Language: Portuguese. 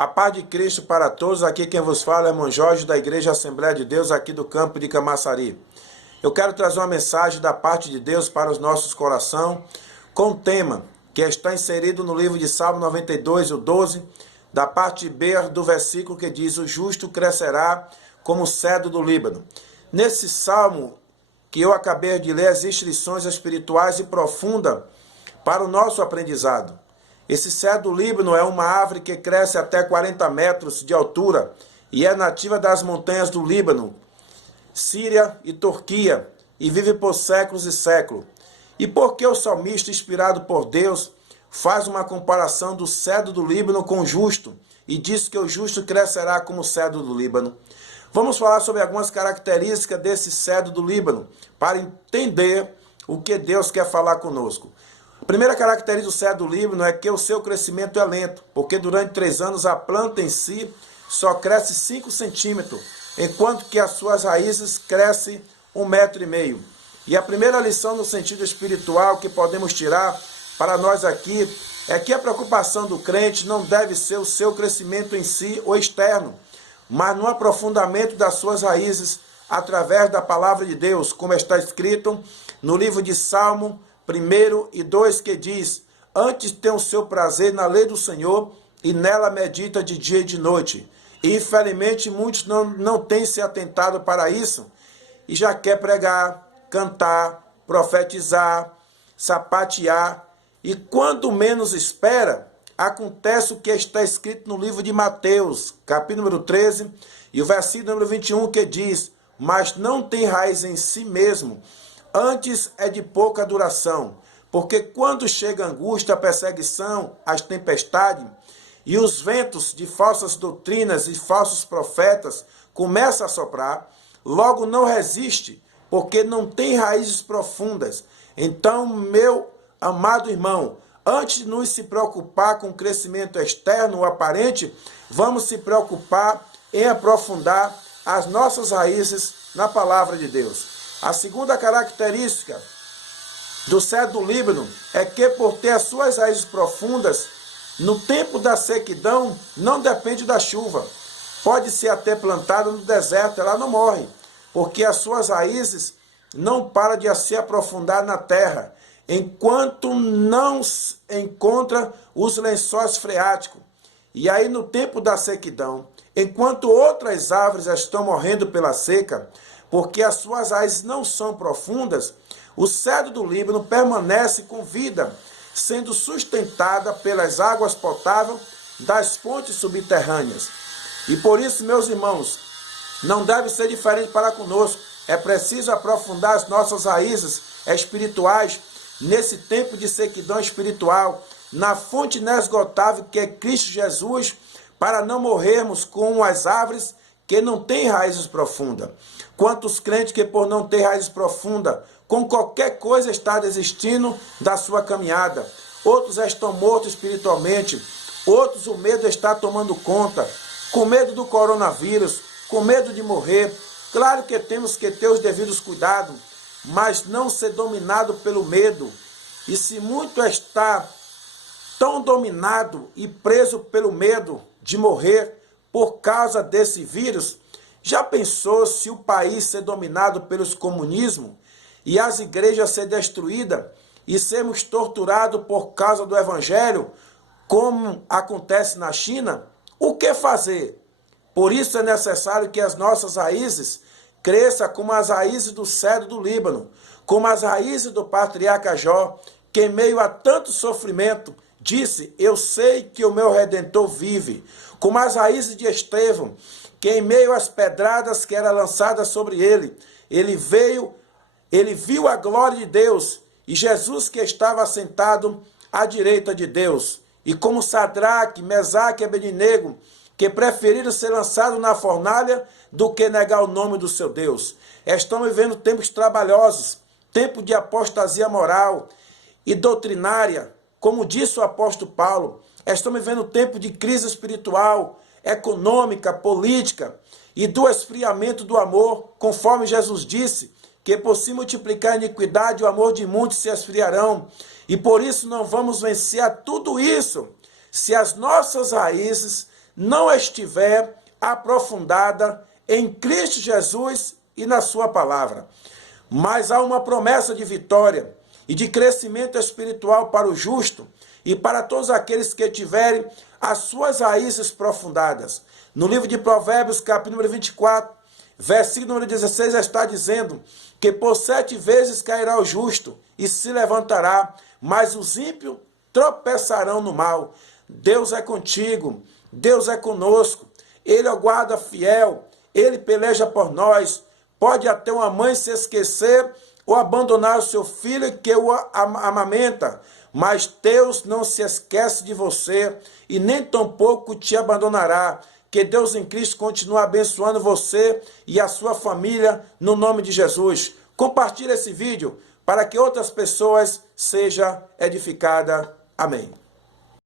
A paz de Cristo para todos. Aqui quem vos fala é irmão Jorge, da Igreja Assembleia de Deus, aqui do campo de Camaçari. Eu quero trazer uma mensagem da parte de Deus para os nossos corações, com o tema que está inserido no livro de Salmo 92, o 12, da parte B do versículo que diz: o justo crescerá como o cedro do Líbano. Nesse salmo que eu acabei de ler, existem lições espirituais e profundas para o nosso aprendizado. Esse cedro do Líbano é uma árvore que cresce até 40 metros de altura e é nativa das montanhas do Líbano, Síria e Turquia, e vive por séculos e séculos. E por que o salmista, inspirado por Deus, faz uma comparação do cedro do Líbano com o justo e diz que o justo crescerá como o cedro do Líbano? Vamos falar sobre algumas características desse cedro do Líbano para entender o que Deus quer falar conosco. A primeira característica do cedro do Líbano é que o seu crescimento é lento, porque durante 3 anos a planta em si só cresce 5 centímetros, enquanto que as suas raízes crescem 1,5 metro. E a primeira lição no sentido espiritual que podemos tirar para nós aqui é que a preocupação do crente não deve ser o seu crescimento em si ou externo, mas no aprofundamento das suas raízes através da palavra de Deus, como está escrito no livro de Salmo 1 e 2, que diz: antes tem o seu prazer na lei do Senhor e nela medita de dia e de noite. E infelizmente muitos não têm se atentado para isso e já quer pregar, cantar, profetizar, sapatear, e quando menos espera, acontece o que está escrito no livro de Mateus, capítulo número 13, e o versículo número 21, que diz: mas não tem raiz em si mesmo, antes é de pouca duração, porque quando chega a angústia, a perseguição, as tempestades, e os ventos de falsas doutrinas e falsos profetas começam a soprar, logo não resiste, porque não tem raízes profundas. Então, meu amado irmão, antes de nos se preocupar com o crescimento externo ou aparente, vamos se preocupar em aprofundar as nossas raízes na palavra de Deus. A segunda característica do cedro do Líbano é que, por ter as suas raízes profundas, no tempo da sequidão não depende da chuva. Pode ser até plantado no deserto, ela não morre, porque as suas raízes não param de se aprofundar na terra, enquanto não encontra os lençóis freáticos. E aí, no tempo da sequidão, enquanto outras árvores estão morrendo pela seca, porque as suas raízes não são profundas, o cedro do Líbano permanece com vida, sendo sustentada pelas águas potáveis das fontes subterrâneas. E por isso, meus irmãos, não deve ser diferente para conosco. É preciso aprofundar as nossas raízes espirituais nesse tempo de sequidão espiritual, na fonte inesgotável que é Cristo Jesus, para não morrermos com as árvores que não têm raízes profundas. Quantos crentes que, por não ter raízes profundas, com qualquer coisa está desistindo da sua caminhada. Outros estão mortos espiritualmente. Outros o medo está tomando conta. Com medo do coronavírus, com medo de morrer. Claro que temos que ter os devidos cuidados, mas não ser dominado pelo medo. E se muito está tão dominado e preso pelo medo de morrer por causa desse vírus, já pensou se o país ser dominado pelos comunismos e as igrejas ser destruídas e sermos torturados por causa do evangelho, como acontece na China? O que fazer? Por isso é necessário que as nossas raízes cresçam como as raízes do cedro do Líbano, como as raízes do patriarca Jó, que em meio a tanto sofrimento disse: eu sei que o meu Redentor vive. Como as raízes de Estevão, que em meio às pedradas que eram lançadas sobre ele, ele viu a glória de Deus e Jesus que estava sentado à direita de Deus. E como Sadraque, Mesaque e Abednego, que preferiram ser lançados na fornalha do que negar o nome do seu Deus. Estamos vivendo tempos trabalhosos, tempo de apostasia moral e doutrinária, como disse o apóstolo Paulo. Estamos vivendo tempo de crise espiritual, econômica, política e do esfriamento do amor, conforme Jesus disse, que por se multiplicar a iniquidade, o amor de muitos se esfriarão. E por isso não vamos vencer a tudo isso se as nossas raízes não estiver aprofundada em Cristo Jesus e na sua palavra. Mas há uma promessa de vitória e de crescimento espiritual para o justo e para todos aqueles que tiverem as suas raízes profundadas. No livro de Provérbios, capítulo número 24, versículo número 16, está dizendo que por 7 vezes cairá o justo e se levantará, mas os ímpios tropeçarão no mal. Deus é contigo, Deus é conosco, Ele é o guarda fiel, Ele peleja por nós. Pode até uma mãe se esquecer ou abandonar o seu filho que o amamenta, mas Deus não se esquece de você e nem tampouco te abandonará. Que Deus em Cristo continue abençoando você e a sua família no nome de Jesus. Compartilhe esse vídeo para que outras pessoas sejam edificadas. Amém.